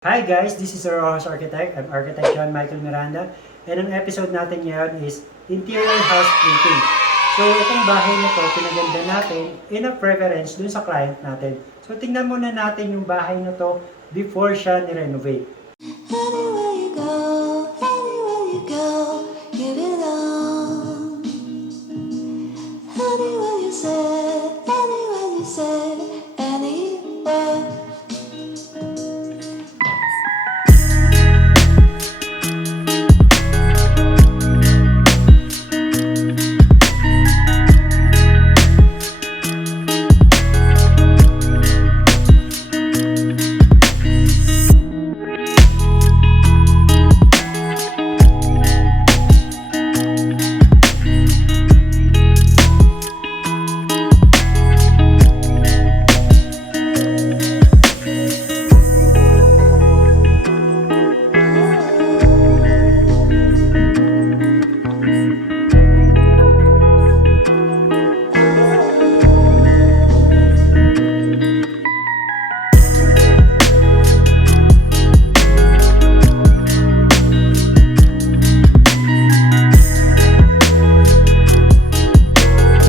Hi guys, this is our house architect. I'm Architect John Michael Miranda. And ang episode natin ngayon is Interior House Painting. So itong bahay na to, pinaganda natin in a preference dun sa client natin. So tingnan muna natin yung bahay na to before siya ni-renovate. Anywhere you go, you belong. Anywhere you say, anywhere.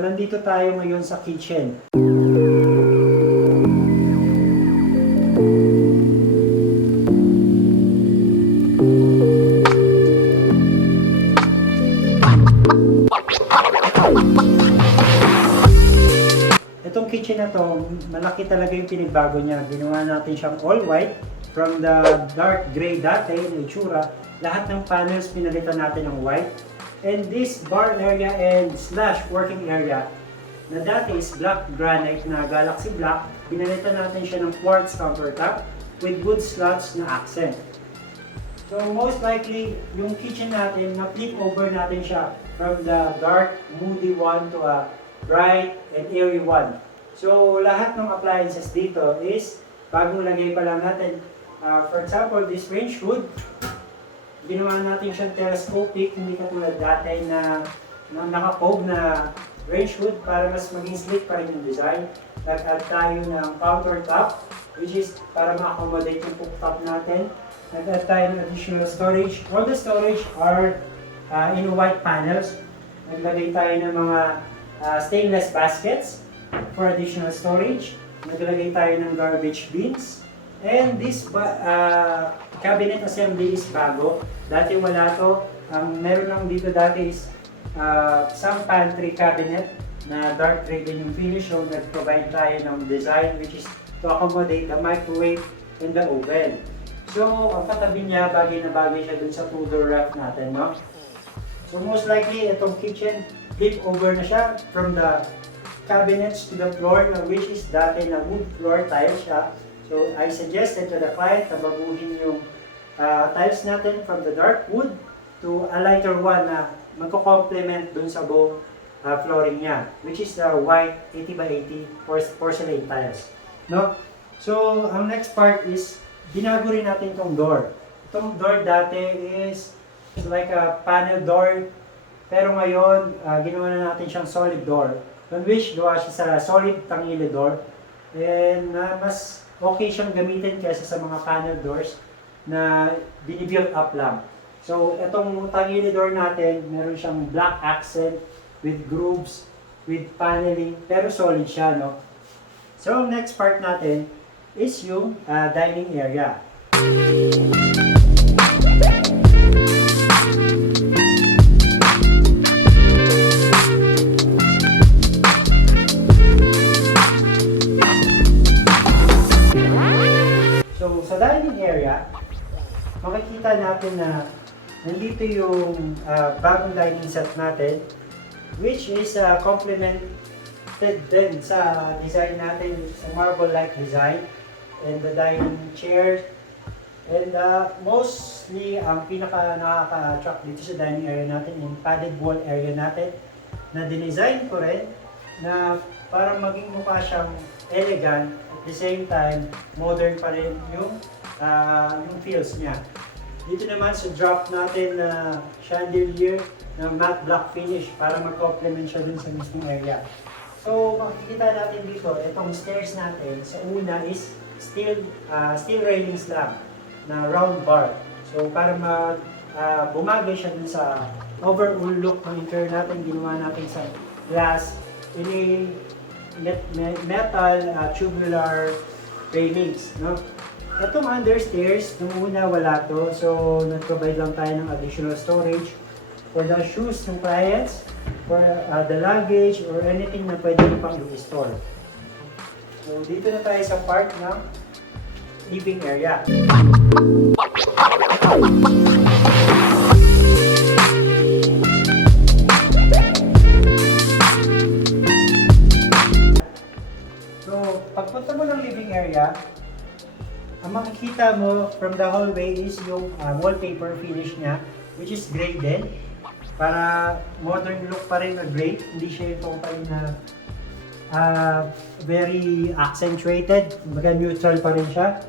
Nandito tayo ngayon sa kitchen. Itong kitchen na to, malaki talaga yung pinagbago niya. Ginawa natin siyang all white from the dark gray dati na itsura. Lahat ng panels pinalitan natin ng white. And this bar area and slash working area na dati is black granite na galaxy black, pinalitan natin siya ng quartz countertop with good slots na accent. So most likely, yung kitchen natin, na-flip over natin siya from the dark, moody one to a bright and airy one. So lahat ng appliances dito is bagong lagay pa lang natin. For example, this range hood, ginawa natin siyang telescopic, hindi katulad dati na naka-cove na range hood para mas maging sleek pa rin yung design. Nag-add tayo ng countertop, which is para ma-accommodate yung cooktop natin. Nag-add tayo ng additional storage. All the storage are in white panels. Naglagay tayo ng mga stainless baskets for additional storage. Naglagay tayo ng garbage bins. And this cabinet assembly is bago. Dati wala to. Meron lang dito dati is some pantry cabinet na dark gray din yung finish. So nag-provide tayo ng design which is to accommodate the microwave and the oven. So ang katabi niya, bagay na bagay siya dun sa two-door ref natin, no? So most likely itong kitchen flip over na siya from the cabinets to the floor, which is dati na wood floor tile siya. So I suggested to the client na baguhin yung tiles natin from the dark wood to a lighter one na magko-complement dun sa buong flooring niya, which is the white 80x80 porcelain tiles. No? So ang next part is binago rin natin itong door. Itong door dati is like a panel door, pero ngayon ginawa na natin siyang solid door, on which gawa siya sa solid tangile door, and mas okay siyang gamitin kaysa sa mga panel doors na binibuild up lang. So, itong tangile door natin, meron siyang black accent with grooves, with paneling, pero solid siya, no? So, ang next part natin is yung dining area. So, sa dining area, makikita natin na nandito yung bagong dining set natin, which is complemented din sa design natin, sa marble-like design, and the dining chair. And mostly, ang pinaka nakaka-attract dito sa dining area natin, yung padded wall area natin, na dinesign ko rin, na para maging mukha siyang elegant, at the same time, modern pa rin yung feels niya. Dito naman sa drop natin na chandelier na matte black finish para mag-complement siya dun sa mismong area. So makikita natin dito, itong stairs natin, sa una is steel railings lang. na round bar. So para bumagay siya dun sa overall look ng interior natin, ginawa natin sa glass in a metal tubular railings, no? Itong understairs, nung una wala to, so nag-provide lang tayo ng additional storage for the shoes ng clients, for the luggage, or anything na pwede nyo pang i-store. So dito na tayo sa part ng living area. So, pagpunta mo ng living area, ang makikita mo from the hallway is yung wallpaper finish niya, which is gray din. Para modern look pa rin na gray, hindi siya yung total na very accentuated, kumbaga neutral pa rin siya.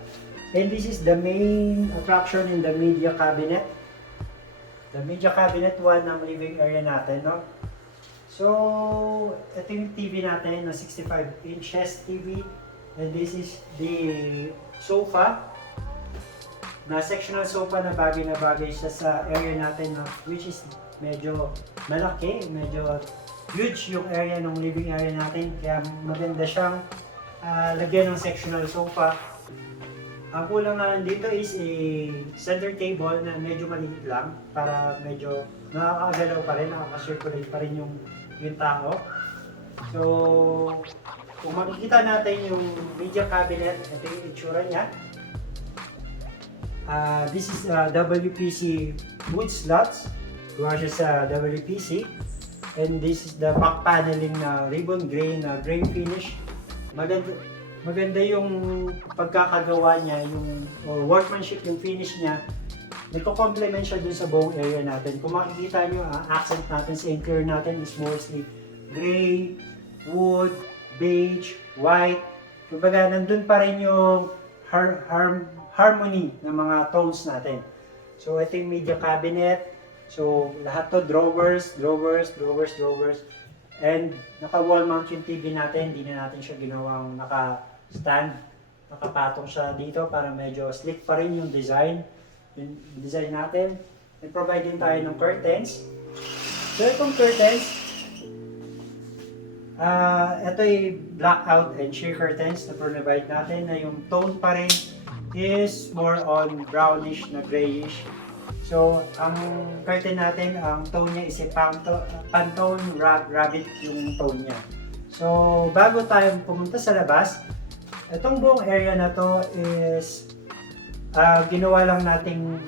And this is the main attraction in the media cabinet. The media cabinet 1 ng living area natin, no? So, ito yung TV natin na 65 inches TV. And this is the sofa. Na sectional sofa na bagay siya sa area natin, no? Which is medyo malaki, medyo huge yung area ng living area natin. Kaya maganda siyang lagyan ng sectional sofa. Ang kulang na lang dito is a center table na medyo maliit lang para medyo nakakagalaw pa rin, nakaka-circulate pa rin yung tao. So, kung makikita natin yung media cabinet, ito yung itsura niya. This is WPC wood slots. Gawa siya sa WPC. And this is the back paneling na ribbon gray na gray finish. Maganda yung pagkakagawa niya, yung workmanship, yung finish niya. Nagko-complement siya dun sa buong area natin. Kung makikita nyo, ang accent natin sa interior natin is mostly gray, wood, beige, white. Kumbaga, nandun pa rin yung harmony ng mga tones natin. So, ito yung media cabinet. So, lahat to drawers. And naka-wall mount yung TV natin. Hindi na natin siya ginawang naka-stand. Nakapatong siya dito para medyo slick pa rin yung design. Yung design natin. And provide din tayo ng curtains. So, itong curtains, ito yung blackout and sheer curtains na provide natin na yung tone pa rin is more on brownish na grayish. So, ang curtain natin, ang tone niya is a Pantone Rabbit yung tone niya. So, bago tayo pumunta sa labas, itong buong area na to is ginawa lang nating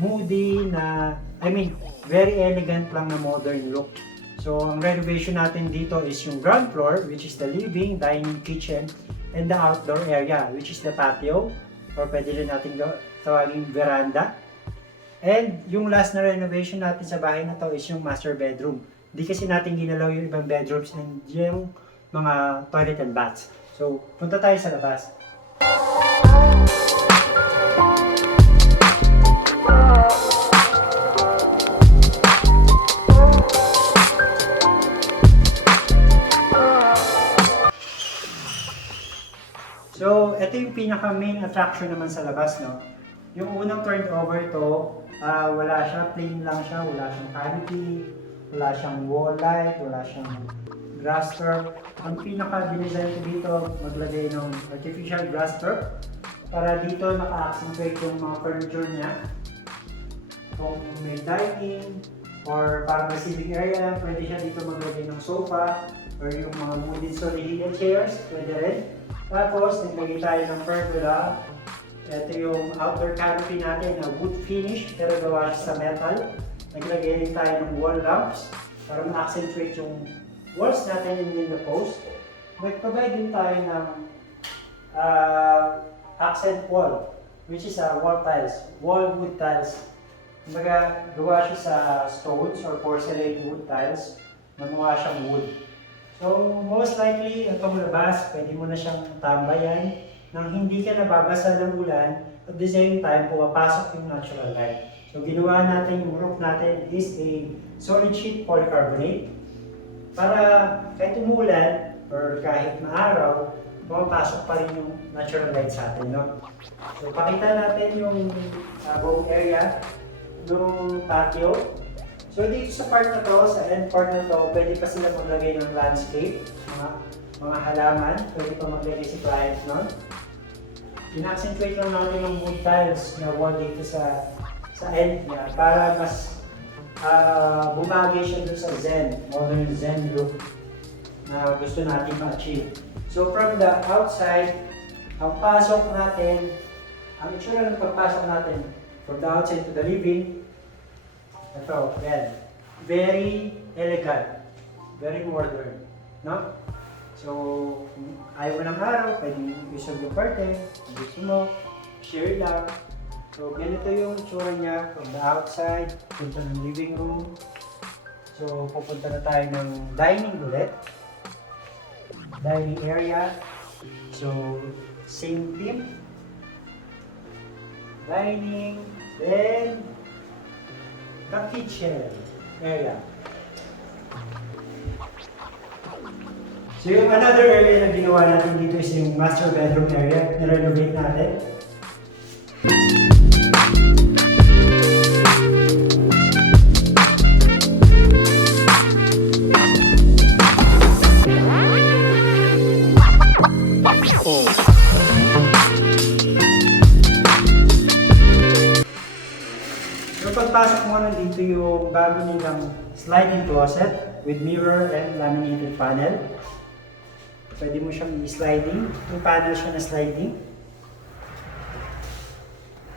moody na, very elegant lang na modern look. So, ang renovation natin dito is yung ground floor, which is the living, dining, kitchen, and the outdoor area, which is the patio, or pwede rin natin tawagin veranda. And yung last na renovation natin sa bahay na to is yung master bedroom. Hindi kasi natin ginalaw yung ibang bedrooms and yung mga toilet and baths. So, punta tayo sa labas. So, ito yung pinaka main attraction naman sa labas, no? Yung unang turnover to, wala siya, plain lang siya, wala siyang canopy, wala siyang wall light, wala siyang grass turf. Ang pinaka dinesign ko dito, maglagay ng artificial grass turf para dito naka-accentuate yung mga furniture niya. Kung may dining or para may sitting area, pwede siya dito maglagay ng sofa or yung mga wooden solid chairs, pwede rin. Tapos, naglagay tayo ng pergola. Ito yung outer canopy natin na wood finish, pero gawa siya sa metal. Naglagay rin tayo ng wall lamps para ma-accentuate yung walls natin and then the post. Mag-provide din tayo ng accent wall, which is wall tiles, wall wood tiles. Kumbaga, gawa siya sa stones or porcelain wood tiles. Magawa siyang wood. So, most likely, itong labas, pwede mo na siyang tambayan nang hindi ka nababasa ng ulan at the same time, pumapasok yung natural light. So, ginawa natin yung roof natin is a solid sheet polycarbonate para kahit umulan or kahit maaraw, pumapasok pa rin yung natural light sa atin, no? So, pakita natin yung buong area ng patio. So, dito sa part na to, sa end part na to, pwede pa sila maglagay ng landscape, mga halaman, pwede pa maglagay si client, no? In-accentuate lang natin yung wood tiles na wall dito sa end niya para mas bumagay siya dun sa modern zen look na gusto natin ma-achieve. So from the outside, ang pasok natin, ang itsura ng pagpasok natin from the outside to the living, ito, yan. Very elegant, very modern, no? So, kung ayaw mo ng araw, pwede isog yung curtain, gusto mo, share lang. So, ganito yung itsura niya from the outside, punta ng living room. So, pupunta na tayo ng dining ulit. Dining area. So, same theme. Dining, then the kitchen area. So yung another area na ginawa natin dito is yung master bedroom area. Na-renovate natin. So pagpasok mo nandito yung bago nilang sliding closet with mirror and laminated panel. Pwede mo siyang i-sliding. Yung panel siya na sliding.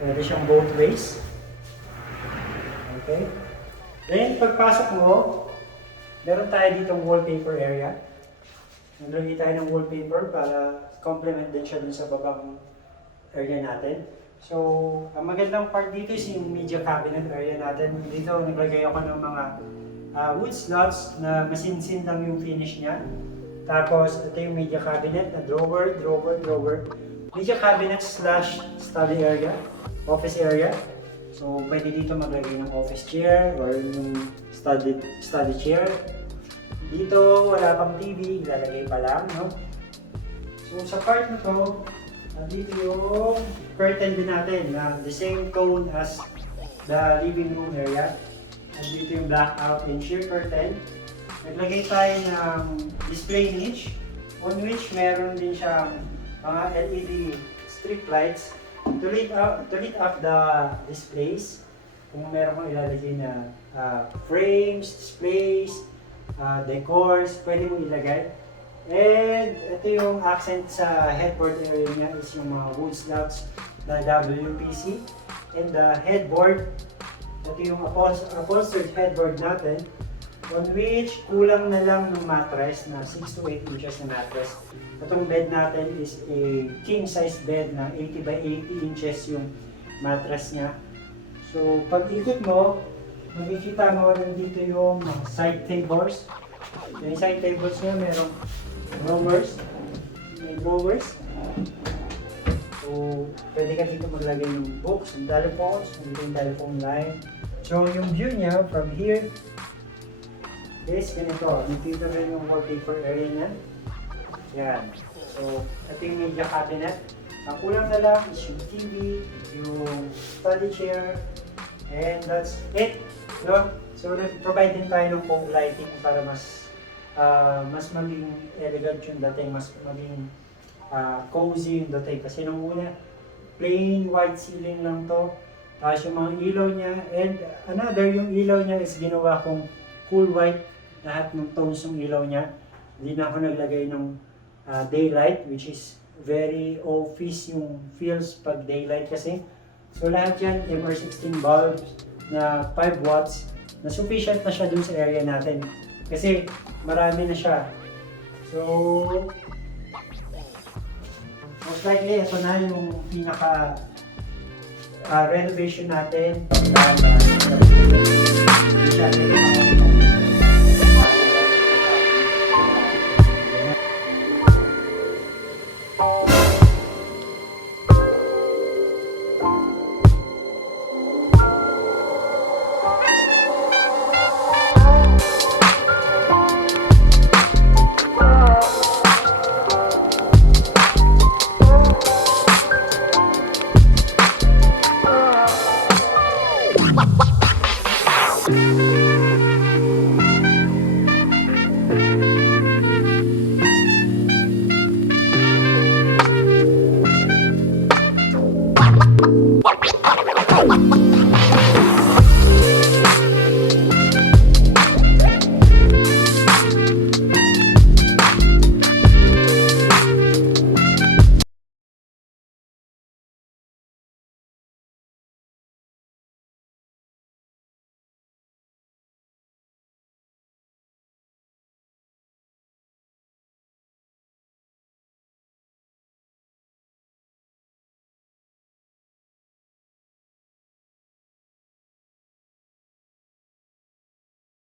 Pwede siyang both ways. Okay. Then, pagpasok mo, meron tayo ditong wallpaper area. Naglagay tayo ng wallpaper para complement din siya dun sa babang area natin. So, ang magandang part dito is yung media cabinet area natin. Dito, naglagay ako ng mga wood slots na masinsin lang yung finish niya. Tapos, ito yung media cabinet na drawer. Media cabinet slash study area, office area. So, pwede dito maglagay ng office chair or yung study chair. Dito, wala pang TV, ilalagay pa lang, no? So, sa part na to, dito yung curtain din natin na the same tone as the living room area. At dito yung blackout and sheer curtain. Naglagay tayo ng display niche on which meron din siyang mga LED strip lights to lit up the displays. Kung meron kang ilalagay na frames, displays, decors, pwede mo ilagay. And ito yung accent sa headboard area niya is yung mga wood slabs na WPC. And the headboard, ito yung upholstered headboard natin on which kulang na lang ng mattress na 6 to 8 inches na mattress. Itong bed natin is a king size bed na 80 by 80 inches yung mattress niya. So pag ikot mo, makikita mo nandito yung side tables. Yung side tables niya merong drawers. May drawers. So pwede ka dito maglagay ng books, ng telephones, ng telephone line. So yung view niya from here is ganito. Nakita rin yung wallpaper area niya. Yan. So, ito yung media cabinet. Ang kulang na lang is yung TV, yung study chair, and that's it. No? So, nag-provide din tayo ng foam lighting para mas maging elegant yung dating, mas maging cozy yung dating. Kasi nung una, plain white ceiling lang to. Tapos yung mga ilaw niya, and another, yung ilaw niya is ginawa kong cool white. Lahat ng tones ng ilaw niya. Hindi na ako naglagay ng daylight, which is very office yung feels pag daylight kasi. So lahat yan, MR16 bulbs na 5 watts, na sufficient na siya dun sa area natin. Kasi marami na siya. So, most likely, ito na yung pinaka renovation natin. Hindi siya